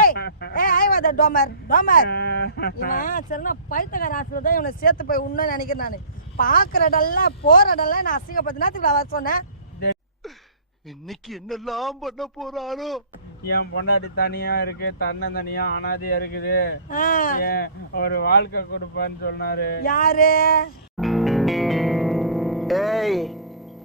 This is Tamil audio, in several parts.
ஏய் ஏய் ஆய்வாத டோமர் டோமர். இவன் சரினா பைத்தகார ஆசிரியர் தான் இவனை சேர்த்து போய் உண்மை நினைக்கிறேன் நான். பார்க்குற இடம்லாம் போகிற இடம்லாம் நான் அசிங்கப்படுத்தினாத்துக்கு வர சொன்னேன்? இன்னைக்கு என்னெல்லாம் பண்ண போறாரோ என் பொண்டாட்டி தனியா இருக்கு தன்னன் தனியா அனாதையா இருக்குது. ஒரு வாழ்க்கை கொடுப்பான்னு சொன்னாரு. யாரு? ஏய்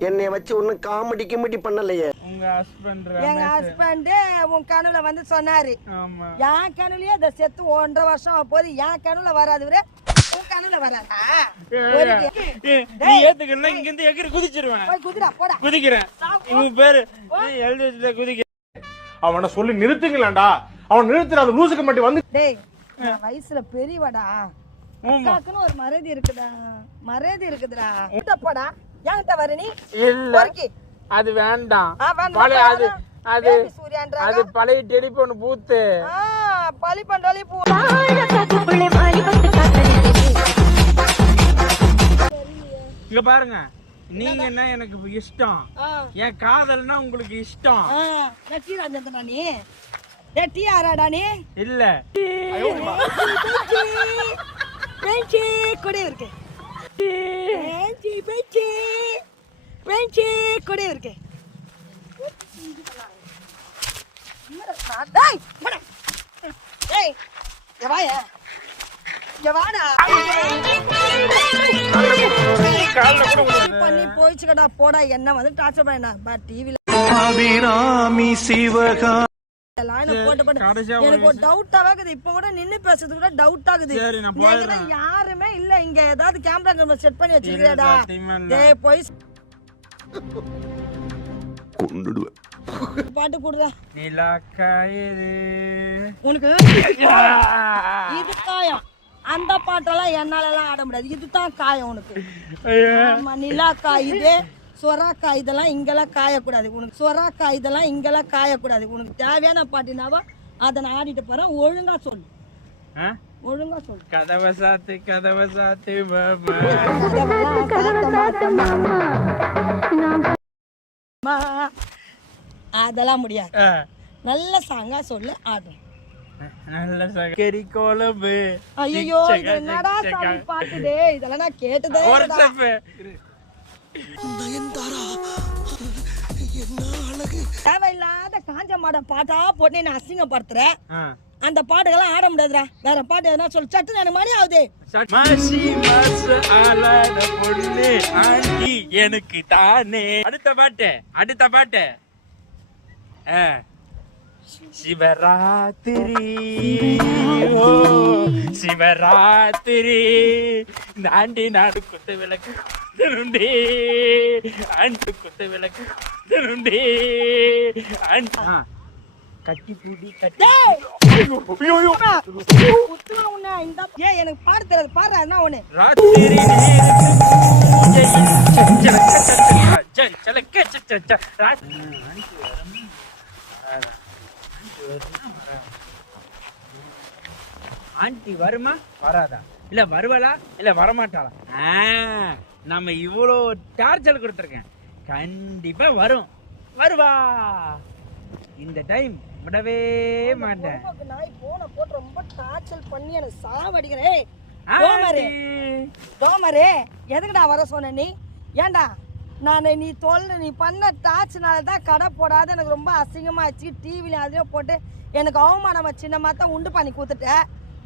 என்னை வச்சு ஒன்னும் காமெடி கிமெடி பண்ணலையே. உங்க ஹஸ்பண்ட் எங்க ஹஸ்பண்ட் உன் கனவுல வந்து சொன்னாரு. ஆமா. என் கனவுலயே அதை செத்து ஒன்றரை வருஷம் போகுது என் கனவுல வராது இவரு. உன் கனவுல வராதா? நீ ஏத்துக்கணும் இங்க இருந்து எகிரி குதிச்சிருவேன். போய் குதிரா போடா. குதிக்கிறேன். பேரு நீ எழுதி குதிக்க அவனை சொல்லி நிறுத்துங்களேன்டா அவன் நிறுத்துற அந்த லூசுக்கு மட்டும் வந்து டேய் வயசுல பெரியவடா. அக்காக்குன்னு ஒரு மறதி இருக்குடா. மறதி இருக்குதுடா. போடா. என்கிட்ட வர நீ. இல்ல. பொறுக்கி. அது வேண்டாம். பழைய அது. அது. அது பழைய டெலிபோன் பூத்து. ஆ பழி பண்டாலி பூ. இங்க பாருங்க. நீங்க என்ன எனக்கு இஷ்டம்? என் காதல்னா உங்களுக்கு இஷ்டம். நீ? டீ ஆராடா நீ? இல்ல. பெஞ்சி கொடி இருக்கு. பெஞ்சி பெஞ்சி. பெஞ்சி கொடி இருக்கு போடா. பண்ணி போயிச்சுக்கடா போடா என்ன வந்து டார்ச்சர் பண்ணா பா டிவில அபிராமி சிவகா எனக்கு ஒரு இப்ப கூட நின்னு பேசுறது கூட டவுட் ஆகுது. யாருமே இல்ல. இங்க ஏதாவது கேமரா செட் பண்ணி வச்சிருக்கியாடா போய் கொண்டுடுவேன். பாட்டு காயுது உனக்கு இது காயம். அந்த பாட்டெல்லாம் என்னால எல்லாம் ஆட முடியாது. இதுதான் காயம் உனக்கு. ஆமா நிலா காயுது சொராக்கா இதெல்லாம் இங்கெல்லாம் காயக்கூடாது உனக்கு. சொராக்கா இதெல்லாம் இங்கெல்லாம் காயக்கூடாது உனக்கு. தேவையான பாட்டினாவா அதை நான் ஆடிட்டு போறேன். ஒழுங்கா சொல்லு? ஒழுங்கா சொல்லு. கதவை சாத்து கதவை சாத்து அதெல்லாம் முடியாது. நல்ல சாங்கா சொல்லு ஆடுறேன் நல்ல சகரி குழம்பு. ஐயோ என்னடா. சாமி பாட்டுதே? இதெல்லாம் நான் கேட்டதே ஒரு இல்லடா. ஸ்டெப் தேவையில்லாத காஞ்ச மாட பாட்டா போட்டு நான் அசிங்கப்படுத்துறேன். அந்த பாட்டுக்கெல்லாம் ஆட முடியாதுடா. வேற பாட்டு எதனா சொல்லு. சட்டு நான் மணி ஆகுது பொண்ணு ஆண்டி எனக்கு தானே. அடுத்த பாட்டு அடுத்த பாட்டு. ஆ. சிவராத்திரி. ஓ சிவராத்திரி. ஆண்டி நாடு குத்து விளக்கு குத்துருண்டி ஆண்டு குத்து விளக்கு குத்துருண்டி ஆண்டி. கட்டி பூடி கட்டி ஏன் எனக்கு பாட தெரியாது. பாடுறா என்ன ஒண்ணு? ஆண்டி வருமா? வராதா? இல்ல வருவாளா இல்ல வரமாட்டாளா? நம்ம இவ்வளோ டார்ச்சர் கொடுத்துருக்கேன். கண்டிப்பா வரும். வருவா. இந்த டைம் விடவே மாட்டேன். நாய் போன போட்டு ரொம்ப டார்ச்சல் பண்ணி எனக்கு டோமரு ஆண்டி. டோமரு எதுக்குடா வர சொன்ன நீ? ஏன்டா? நான் நீ தொல்ல நீ பண்ண டார்ச்னால தான் கடை போடாத. எனக்கு ரொம்ப அசிங்கமாச்சு டிவில அதுலேயும் போட்டு எனக்கு அவமானம் சின்னமாக தான் உண்டு பண்ணி கொடுத்துட்ட.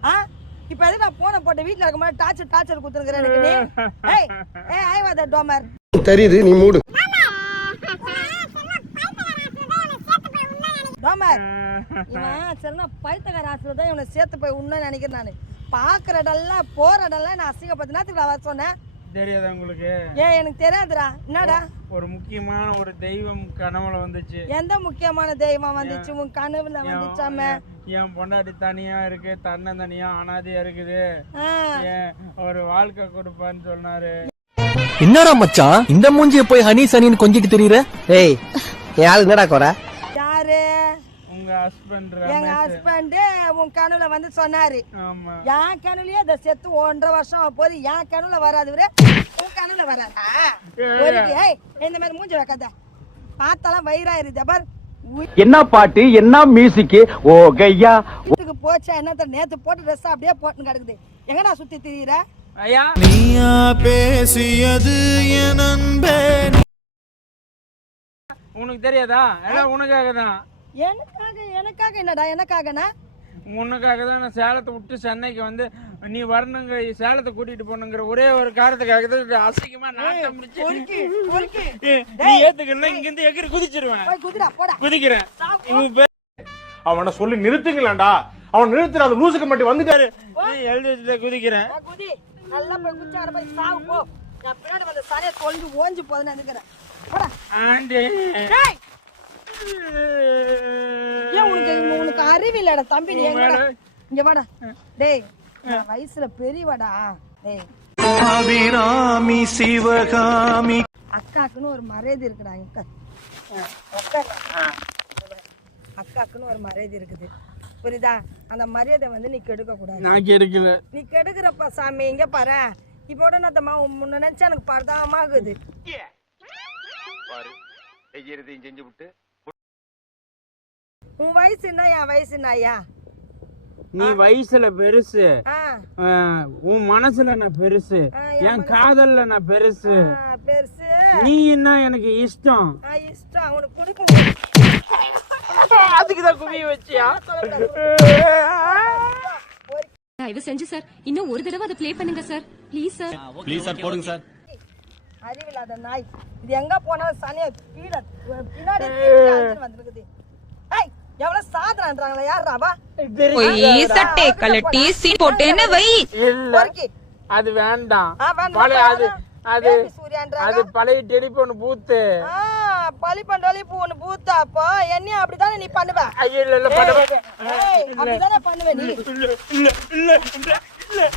ஆ? இப்போ எதுக்கு நான் போன போட்டு வீட்டில் இருக்க மாதிரி டார்ச்சர் டார்ச்சர் கொடுத்துருக்குறேன் எனக்கு நீ? ஏய் ஏய் ஆய்வாத டோமர் தெரியுது நீ மூடு. இவன் சரினா பைத்தகார ஆசிரியர் தான் இவனை சேர்த்து போய் உண்மை நினைக்கிறேன் நான். பார்க்குற இடம்லாம் போகிற இடம்லாம் நான் அசிங்கப்படுத்தினாத்துக்கு வர சொன்னேன். தெரியாதா உங்களுக்கு? ஏன் எனக்கு தெரியாதுடா. என்னடா? ஒரு முக்கியமான ஒரு தெய்வம் கனவுல வந்துச்சு. எந்த முக்கியமான தெய்வம் வந்துச்சு? உன் கனவுல வந்துச்சாம? என் பொண்டாட்டி தனியா இருக்கு தன்னை தனியா அனாதையா இருக்குது? ஏன் ஒரு வாழ்க்கை கொடுப்பான்னு சொன்னாரு. என்னடா மச்சான்? இந்த மூஞ்சிய போய் ஹனி சனின்னு கொஞ்சிட்டு தெரியற? ஏய் ஆள் என்னடா குறை? ஹஸ்பண்ட் எங்க ஹஸ்பண்ட் உன் கனவுல வந்து சொன்னாரு. ஆமா. என் கனவுலயே அதை செத்து ஒன்றரை வருஷம் போகுது என் கனவுல வராது இவரு. உன் கனவுல வராதா? ஒரு ஏய் இந்த மாதிரி மூஞ்சி வைக்காத. பார்த்தாலாம் வயிறாயிருது பார் என்ன பாட்டு என்ன மியூசிக் ஓ கையா? வீட்டுக்கு போச்சா என்னத்த நேத்து போட்ட ட்ரெஸ் அப்படியே போட்டுன்னு கிடக்குது. எங்கடா சுத்தி திரியிற? ஐயா. நீயா பேசியது என் உனக்கு தெரியாதா? எல்லாம் உனக்காக தான் எனக்காக எனக்காக என்னடா எனக்காகனா? உனக்காக தான் நான் சேலத்தை விட்டு சென்னைக்கு வந்து நீ வரணுங்க சேலத்தை கூட்டிட்டு போகணுங்கிற ஒரே ஒரு காரணத்துக்காக தான் அசிங்கமா நாட்டம் முடிச்சு நீ ஏத்துக்கணும் இங்க இருந்து எகிரி குதிச்சிருவேன். குதிக்கிறேன். அவனை சொல்லி நிறுத்துங்களேன்டா. அவன் நிறுத்துற அந்த லூசுக்கு மட்டும் வந்துட்டாரு. எழுதி குதிக்கிறேன். குதி. நல்லா போய் குச்சார போய் சாவு போ. நான் பின்னாடி வந்து சனியை தொலைஞ்சு ஓஞ்சு போதுன்னு ஆண்டி. உனக்கு உனக்கு அறிவு இல்லடா தம்பி நீ எங்கடா? இங்க வாடா. டேய் வயசுல பெரியவடா. டேய். அபிராமி சிவகாமி. அக்காக்குன்னு ஒரு மரியாதை இருக்குடா அக்கா அக்கா அக்காக்குன்னு ஒரு மரியாதை இருக்குது. புரியுதா? அந்த மரியாதை வந்து நீ கெடுக்க கூடாது நான் கெடுக்கல. நீ கெடுக்கிறப்ப சாமி. இங்க பாரு. இப்போ உடனே முன்ன நினைச்சா எனக்கு பரதாமாகுது செஞ்சு விட்டு உன் வயசு என்ன? என் வயசு என்ன ஐயா? நீ வயசுல பெருசு. உன் மனசுல நான் பெருசு? என் காதல்ல நான் பெருசு? பெருசு. நீ என்ன எனக்கு இஷ்டம்? ஆ, இஷ்டம். அவனுக்கு கொடுக்கும் அதுக்குதான் குமிய வச்சியா? தயவு செஞ்சு சார். இன்னும் ஒரு தடவை அதை ப்ளே பண்ணுங்க sir. Please sir. Please sir போடுங்க சார். அறிவில்லாத நாய். இது எங்க போனாலும் சனிய கீழே பின்னாடி ஏய் எவ்வளவு சாதனான்றாங்களா யார் ராவா பொய் சட்டை கலட்டி சீன் போட்டேன்னு வை இல்ல அது வேண்டாம் பழைய அது. அது. அது பழைய டெலிபோன் பூத்து ஆ பழி பண்டாலி பூ ஒண்ணு பூத்தா அப்போ என்னையும் அப்படித்தானே நீ பண்ணுவ இல்ல அப்படிதானே பண்ணுவ நீ இல்ல இல்ல இல்ல இல்ல இல்ல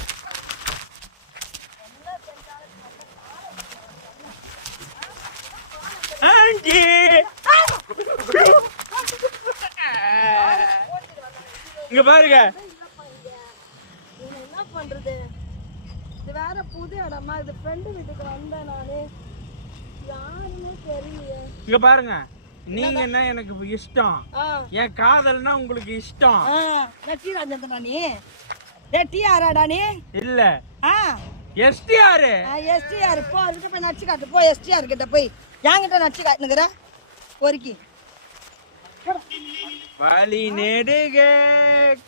ஆண்டி இங்க பாருங்க. என்ன பண்றது? இது வேற புது இடமா? இது ஃப்ரெண்டு வீட்டுக்கு வந்தேன் நானு. யாருமே தெரியலையே. இங்க பாருங்க. நீங்க என்ன எனக்கு இஷ்டம்? என் காதல்னா உங்களுக்கு இஷ்டம்? டி ராஜேந்திரனா நீ? டே டி ஆராடா நீ? இல்ல. ஆ. எஸ்டிஆர்? எஸ்டிஆர். போ அதுக்கிட்ட போய் நச்சு காட்டு. போ எஸ்டிஆர் கிட்ட போய். என்கிட்ட நச்சு காட்டுனுக்குற? பொறுக்கி. வழி நெடுக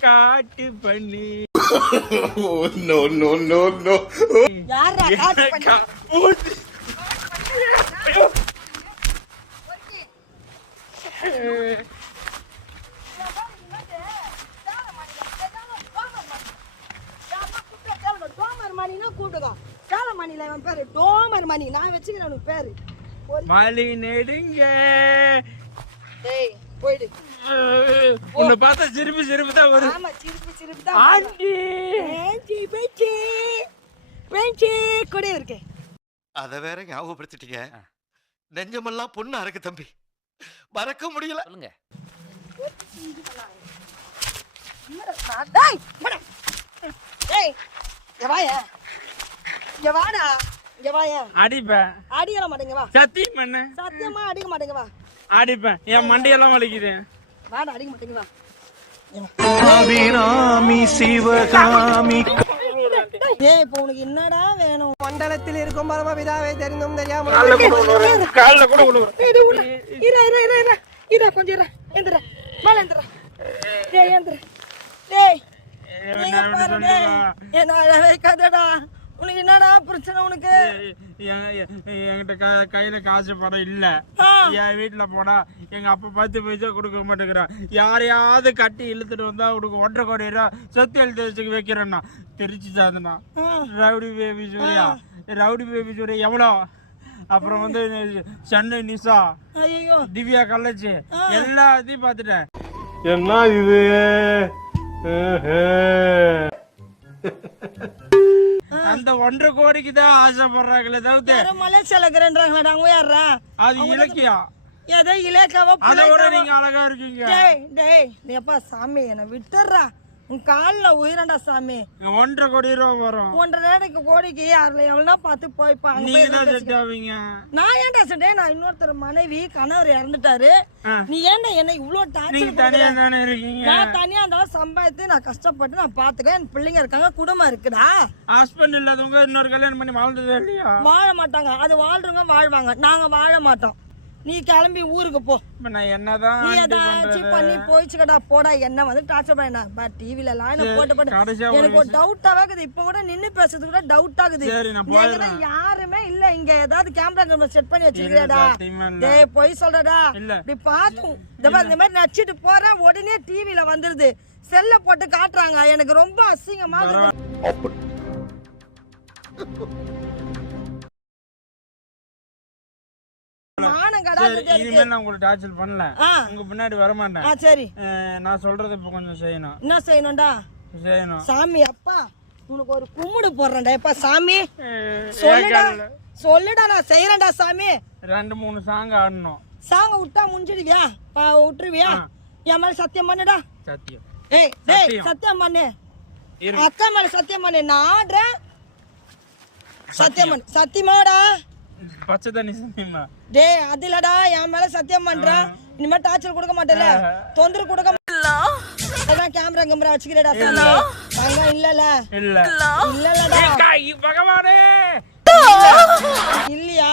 காட்டு பண்ணி. நோ நோ நோ நோ மணி நான் வச்சுக்கிறேன் பேரு. வழி நெடுங்க போயிடு. உன்னை பார்த்தா சிரிப்பு சிரிப்பு தான் வருது ஆமா சிரிப்பு சிரிப்பு தான் ஆண்டி. பேச்சி பேச்சி பேச்சி கூட இருக்கே. அத வேற ஞாபகப்படுத்திட்டீங்க. நெஞ்சமெல்லாம் பொண்ணு அறக்கு தம்பி. மறக்க முடியல. டேய் இங்க வாயா. இங்க வாடா. இங்க வாயா. அடிப்பேன். அடிக்கல மாட்டேங்க வா. சத்தியம் பண்ண. சத்தியமா அடிக்க மாட்டேங்க வா. அடிப்பேன் என் மண்டையெல்லாம் வலிக்குது. வாடா அடிக்க மாட்டேங்க வா. அபிராமி சிவகாமி. ஏய் இப்போ உனக்கு என்னடா வேணும்? மண்டலத்தில் இருக்கும் பரமபிதாவை தெரிந்தும் தெரியாமல் காலில் கூட விழுவுறேன் இரு. இரு இரு இரு. இரு கொஞ்சம் இரு. எந்திர. மேல எந்திர. டேய் எந்திர. டேய் என்ன அழ வைக்காதடா பிரச்சனை உனக்கு? என்- என்- என்கிட்ட க- கையில காசு பணம் இல்ல. என் வீட்டுல போனா எங்க அப்பா பத்து பைசா கொடுக்க மாட்டேங்கிறான். யாரையாவது கட்டி இழுத்துட்டு வந்தா உனக்கு ஒன்றரை கோடி ரூபா சொத்து எழுதி வச்சுக்க வைக்கிறேன்னா. Trichy Sadhana rowdy baby Surya. Rowdy baby Surya எவ்வளோ? அப்புறம் வந்து சென்னை நிசா. ஐயோ திவ்யா கள்ளச்சி. எல்லாத்தையும் பார்த்துட்டேன். என்ன இது? அந்த ஒன்றரை கோடிக்கு தான் ஆசைப்படுறாங்களே தவிர்த்து யாரோ மலேசியால இருக்கிறேன்றாங்களா அவங்க யாரா அது இலக்கியம். ஏதோ இலேக்காவோ அதை விட. நீங்க அழகா இருக்கீங்க. டேய் டேய் நீ அப்பா சாமி என்னை விட்டுறா உன் காலில் உயிரண்டா சாமி? ஒன்றரை கோடி ரூபா வரும். ஒன்றரை நேரத்துக்கு கோடிக்கு அதுல எவ்வளோ பார்த்து போய்ப்பாங்க நீங்க தான் செட் ஆவீங்க நான் ஏன்டா சொல்றேன் நான் இன்னொருத்தர் மனைவி கணவர் இறந்துட்டாரு. நீ ஏன்டா என்ன இவ்வளோ டார்ச்சர் தனியா தானே இருக்கீங்க? நான் தனியா இருந்தாலும் சம்பாதித்து நான் கஷ்டப்பட்டு நான் பாத்துக்கிறேன். என் பிள்ளைங்க இருக்காங்க குடும்பம் இருக்குடா. ஹஸ்பண்ட் இல்லாதவங்க இன்னொரு கல்யாணம் பண்ணி வாழ்ந்ததே இல்லையா? வாழ மாட்டாங்க. அது வாழ்றவங்க வாழ்வாங்க. நாங்க வாழ மாட்டோம். நீ கிளம்பி ஊருக்கு போ. நான் என்னதான் நீ ஏதாச்சும்? பண்ணி போயிச்சுக்கடா போடா. என்ன வந்து டார்ச்சர் பண்ண டிவில எல்லாம் எனக்கு போட்டு போட்டு. எனக்கு ஒரு டவுட்டாவே இருக்குது இப்ப கூட நின்னு பேசுறது கூட டவுட் ஆகுது. யாருமே இல்ல. இங்க ஏதாவது கேமரா கேமரா செட் பண்ணி வச்சிருக்கியாடா. டேய் பொய் சொல்றடா. இல்ல. இப்படி பார்த்து இந்த மாதிரி இந்த மாதிரி நச்சிட்டு போறேன் உடனே டிவில வந்துருது. செல்ல போட்டு காட்டுறாங்க. எனக்கு ரொம்ப அசிங்கமா இனிமேல் நான் உங்களுக்கு டார்ச்சர் பண்ணல. உங்க பின்னாடி வர மாட்டேன் சரி. நான் சொல்றது இப்ப கொஞ்சம் செய்யணும். என்ன செய்யணும்டா? செய்யணும். சாமி அப்பா உனக்கு ஒரு கும்பிடு போடுறேன்டா. எப்பா சாமி சொல்லுடா. நான் செய்யறேன்டா சாமி. ரெண்டு மூணு சாங் ஆடணும். சாங்க விட்டா முடிஞ்சிடுவியா விட்டுருவியா? என் மேல சத்தியம் பண்ணுடா. சத்தியம். ஏய் டேய் சத்தியம். பண்ணு. அக்கா மேல சத்தியம் பண்ணு. நான் ஆடுறேன். சத்தியம் பண்ணு. சத்தியமாடா. பச்சை தண்ணி சத்தியமா டேய் அது இல்லடா என் மேல சத்தியம் பண்றேன் இனிமே டார்ச்சர் கொடுக்க மாட்டேல தொந்தரவு கொடுக்க அதான் கேமரா கேமரா வச்சுக்கிறேடா சாமி. தங்கம் இல்லல. இல்ல. இல்லலடா. காய் பகவானே! இல்லையா?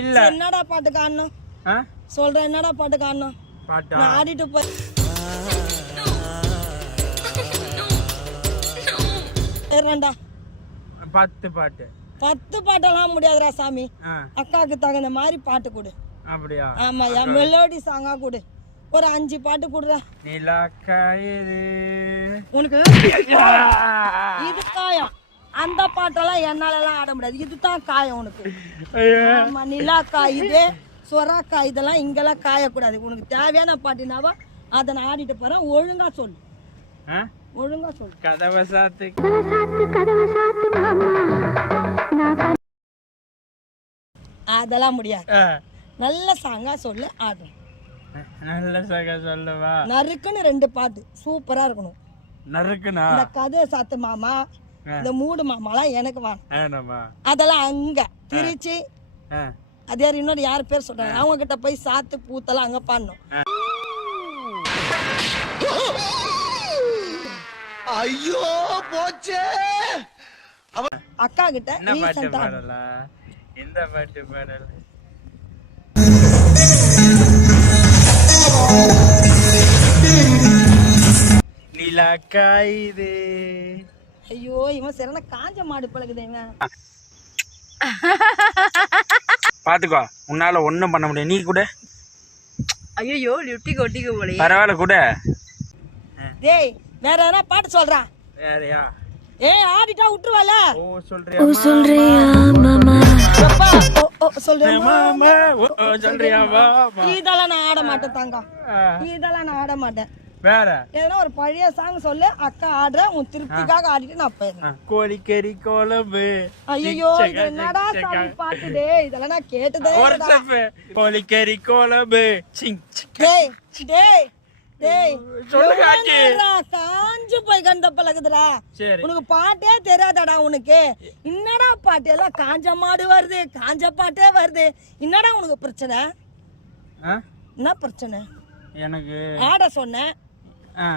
இல்ல. என்னடா பாட்டு காணணும்? சொல்றேன் என்னடா பாட்டு காணணும்? பாட்டா? நான் ஆடிட்டு போய் பத்து பாட்டு. பத்து பாட்டெல்லாம் முடியாதுடா சாமி. அக்காவுக்கு தகுந்த மாதிரி பாட்டு கொடு. அப்படியா? ஆமா என் மெலோடி சாங்கா கொடு. ஒரு அஞ்சு பாட்டு கொடுடா. உனக்கு? இது காயம். அந்த பாட்டெல்லாம் என்னாலலாம் ஆட முடியாது. இதுதான் காயம் உனக்கு. ஆமா நிலா காயுது சொரா காய் இதெல்லாம் இங்கெல்லாம் காயக்கூடாது. உனக்கு தேவையான பாட்டினாவா அதை நான் ஆடிட்டு போறேன். ஒழுங்கா சொல்லு. ஆ? ஒழுங்கா சொல்லு. கதவை சாத்து. அதெல்லாம் முடியாது. நல்ல சாங்கா சொல்லு ஆடுறேன் நல்ல சக சொல்லவா? நறுக்குன்னு ரெண்டு பாட்டு. சூப்பரா இருக்கணும். நறுக்குனா? இந்த கதை சாத்து மாமா இந்த மூடு மாமாலாம் எனக்கு வேணும். வேணாமா அதெல்லாம் அங்க திருச்சி. அதே இன்னொரு யார் பேர் சொல்றாங்க? அவங்க கிட்ட போய் சாத்து பூத்தெல்லாம் அங்க பாடணும். ஐயோ போச்சே! அக்கா கிட்ட ரீசெண்டா இந்த பாட்டு பாடல? நிலா காயுது ஐயோ இவன் சரியான காஞ்ச மாடு பழகுது இவன். பாத்துக்கோ உன்னால ஒண்ணும் பண்ண முடியாது. நீ கூட. ஐயோ லிப்டி கொட்டிக்க போலே பரவாயில்ல கூட. டேய் வேற எதனா பாட்டு சொல்றான் வேறயா? ஏய் ஆடிட்டா விட்டுருவால ஓ சொல்றியா ஓ ஓ சொல்றேன் மாமா? ஓ ஓ, சொல்றியா மாமா? இதெல்லாம் நான் ஆட மாட்டேன் தங்கம். இதெல்லாம் நான் ஆட மாட்டேன். வேற? எதனா ஒரு பழைய சாங் சொல்லு அக்கா ஆடுற உன் திருப்திக்காக ஆடிட்டு நான் போயிடுறேன். கோழிக்கறி குழம்பு. ஐயோ என்னடா. சாமி பாட்டு டேய் இதெல்லாம் நான் கேட்டதே கோழிக்கறி குழம்பு. டேய் டேய் காஞ்சு போய் கண்ட பழகுதுடா. உனக்கு பாட்டே தெரியாதாடா உனக்கு. என்னடா பாட்டு? எல்லாம் காஞ்ச மாடு வருது காஞ்ச பாட்டே வருது. என்னடா உனக்கு பிரச்சனை? என்ன பிரச்சனை? எனக்கு ஆட சொன்னேன்.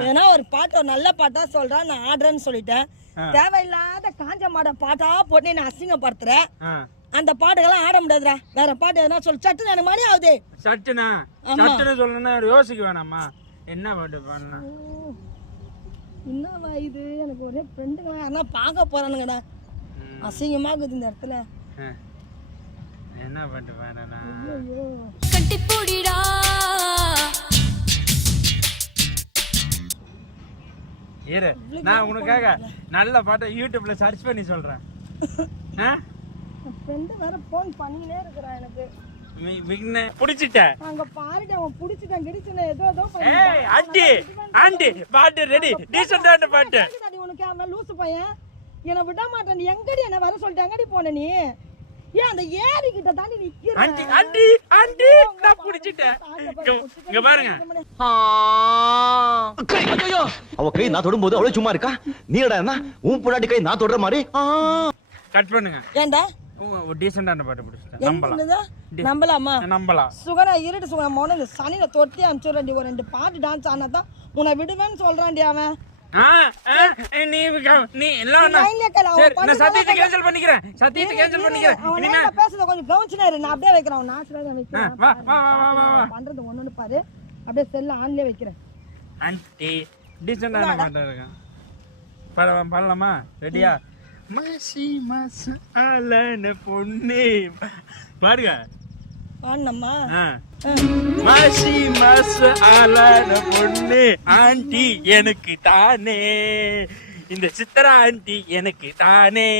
ஏன்னா ஒரு பாட்டு ஒரு நல்ல பாட்டா சொல்றேன் நான் ஆடுறேன்னு சொல்லிட்டேன். தேவையில்லாத காஞ்ச மாட பாட்டா போட்டு நான் அசிங்கப்படுத்துறேன் ஆ. அந்த பாட்டுக்கெல்லாம் ஆட முடியாதுடா. வேற பாட்டு எதனா சொல்லு சட்டு நான் மணி ஆகுது. சட்டுனா. சட்டுன்னு சொல்லணும்னா யோசிக்க வேணாமா? என்ன பாட்டு பண்ணலாம் என்னவா இது? எனக்கு ஒரே ஃப்ரெண்டுங்க யாருன்னா பார்க்க போறானுங்கடா. அசிங்கமா இருக்குது இந்த இடத்துல. என்ன பாட்டு ஐயோ கட்டி போடிடா. இரு நான் உனக்காக நல்ல பாட்டை யூடியூப்ல சர்ச் பண்ணி சொல்றேன்? ஃப்ரெண்டு வேற ஃபோன் பண்ணினே இருக்கிறான் எனக்கு. பிடிச்சிட்டேன் அங்க பாருங்க அவன் புடிச்சிட்டான் கிடிச்சுன ஏதோ ஏதோ ஏய் ஆண்டி ஆண்டி பாட்டு ரெடி பாட்டு உனக்கு அவன் லூசு பையன். என்னை விட மாட்டேன். நீ எங்கடி என்ன வர சொல்லிட்டு எங்கடி போன நீ? ஏன் அந்த ஏரி கிட்ட தாண்டி நிக்கிறேன் ஆண்டி ஆண்டி ஆண்டி நான் புடிச்சிட்டேன். இங்க- பாருங்க. அவ கை நான் தொடும்போது அவ்வளவு சும்மா இருக்கா? நீ என்ன உன் பொண்டாட்டி கை நான் தொடுற மாதிரி? கட் பண்ணுங்க. ஏன்டா டீசெண்டான பாட்டு பிடிச்சிட்டேன். நம்பலாம் என்னது? நம்பலாமா? நம்பலாம் சுகனா இருட்டு சுகனா மோன இந்த சனியில தொட்டி அனுப்பிச்சுடுறேன்டி ஒரு ரெண்டு பாட்டு டான்ஸ் ஆனா தான் உன்னை விடுவேன்னு சொல்றான்டி அவன். நீ நீ எல்லாம் நான் சத்தியத்தை கேன்சல் பண்ணிக்கிறேன். சத்தியத்தை கேன்சல் பண்ணிக்கிறேன். அவன் பேசுறத கொஞ்சம் கவனிச்சுனாரு நான் அப்படியே வைக்கிறேன் அவன் நாச்சுரலா ஆ, வைக்கிறேன். வா வா வா வா வா வா. பண்றது ஒண்ணுன்னு பாரு. அப்படியே செல்ல ஆன்லயே வைக்கிறேன். டீசெண்டான பாட்டு இருக்கேன் ரெடியா மாசி மாசம் ஆளான பொண்ணு. பாருங்க. ஆ. மாசி மாச ஆளான பொண்ணு. ஆண்டி எனக்கு தானே. இந்த சித்ரா ஆண்டி எனக்கு தானே.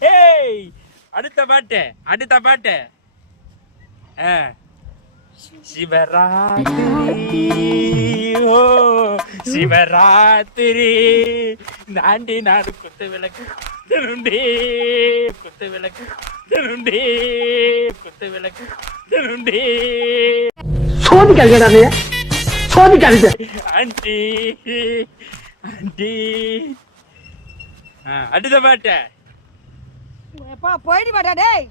ஏய் அடுத்த பாட்டு அடுத்த பாட்டு. ஆ. சிவராத்திரி ஓ சிவராத்திரி. இந்த ஆண்டி நாடு குத்து விளக்கு குத்தணுண்டே குத்து விளக்கு குத்தணுண்டே குத்து விளக்கு குத்தணுண்டே சோதிக்காதீங்கடா நீ சோதிக்காதீங்க ஆண்டி ஆண்டி. ஆ, அடுத்த பாட்டு. எப்பா போயிடு வாடா டேய்.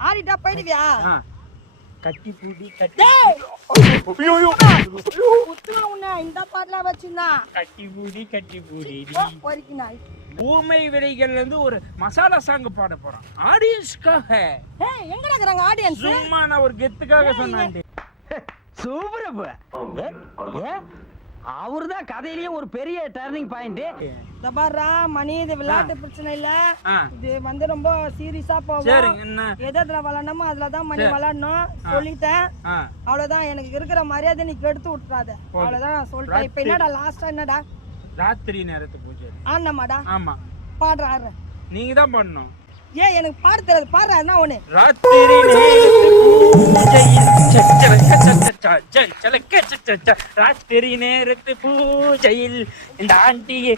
ஆடிட்டா போயிடுவியா? ஆ. கட்டி பூடி கட்டி டேய்! ஐயோ, ஐயோ. குத்துவா உன்னை. இந்த பாட்டுலாம் வச்சிருந்தா கட்டி பூடி கட்டி பூடி பொறுக்கி நாய் ஊமை இருந்து ஒரு மசாலா சாங் பாட போறான். ஆடியன்ஸ்க்காக ஏய் எங்கடா இருக்கிறாங்க ஆடியன்ஸ் சும்மா நான் ஒரு கெத்துக்காக சொன்னேன் சூப்பர் அவரு தான் கதையிலேயே ஒரு பெரிய டர்னிங் பாயிண்ட் இந்த பாருடா மணி இது விளையாட்டு பிரச்சனை இல்ல. இது வந்து ரொம்ப சீரியஸா போகும். எது எதுல விளையாடணுமோ அதுல தான் மணி விளையாடணும். சொல்லிட்டேன். அவ்வளவுதான். எனக்கு இருக்கிற மரியாதை நீ கெடுத்து விட்டுறாத. அவ்வளவுதான் நான் சொல்லிட்டேன் இப்ப என்னடா லாஸ்டா என்னடா? ராத்திரி நேரத்து பூஜை. ஆனமாடா? ஆமா. பாடுற நீங்க தான் பண்ணணும். ஏன் எனக்கு பாட தெரியாது. பாடுற என்ன ஒண்ணு? ராத்திரி ராத்திரி நேரத்து பூஜையில் இந்த ஆண்டியை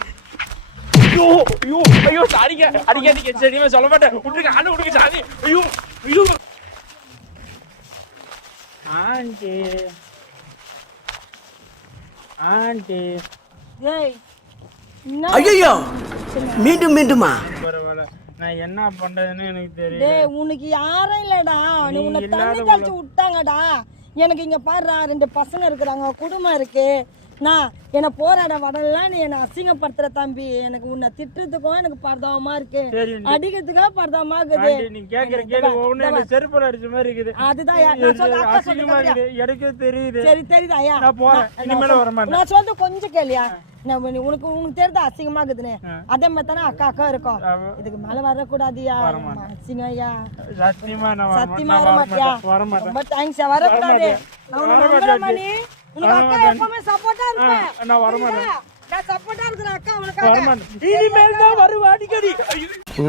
ஐயோ ஐயோ ஐயோ அடிக்க அடிக்க அடிக்க சொல்ல மாட்டேன் விட்டுருங்க ஆண்டு விடுங்க சாமி ஐயோ ஐயோ ஆண்டி ஆண்டி ஐயோ மீண்டும் மீண்டுமா பரவாயில்ல நான் என்ன பண்றதுன்னு எனக்கு தெரியல. டேய் உனக்கு யாரும் இல்லடா. நீ உன்னை தண்ணி தெளிச்சு விட்டாங்கடா. எனக்கு இங்க பாருடா ரெண்டு பசங்க இருக்கிறாங்க குடும்பம் இருக்கு. நான் என்ன போராட வடலாம் நீ என்ன அசிங்கப்படுத்துற தம்பி. எனக்கு உன்னை திட்டுறதுக்கும் எனக்கு பரதாபமா இருக்கு. அடிக்கிறதுக்கா பரதாபமா இருக்குது. நீ கேக்குற கேள்வி செருப்பு அடிச்ச மாதிரி இருக்குது. அதுதான் நான் சொல்ல அக்கா சொல்லுங்க எனக்கு தெரியுது. சரி தெரியுதா ஐயா நான் போறேன். இனிமேல வர மாட்டேன். நான் சொல்றது கொஞ்சம் கேளியா. உனக்கு உனக்கு தெரியுதா அசிங்கமா இருக்குதுன்னு. அதே மாதிரி தானே அக்கா அக்கா இருக்கும். இதுக்கு மேல வரக்கூடாதுயா அசிங்கம் ஐயா சத்தியமா சத்தியமா வர மாட்டியா? ரொம்ப தேங்க்ஸ் வரக்கூடாது. நான் உனக்கு உனக்கு அக்கா. எப்பவுமே சப்போர்ட்டா இருப்பேன். நான் வர மாட்டேன்.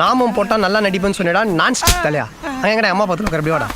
நாமம் போட்டா நல்லா நடிப்பேன்னு சொன்னடா நான் தலையா. எங்கடா அம்மா பார்த்து அப்படியே வாடா.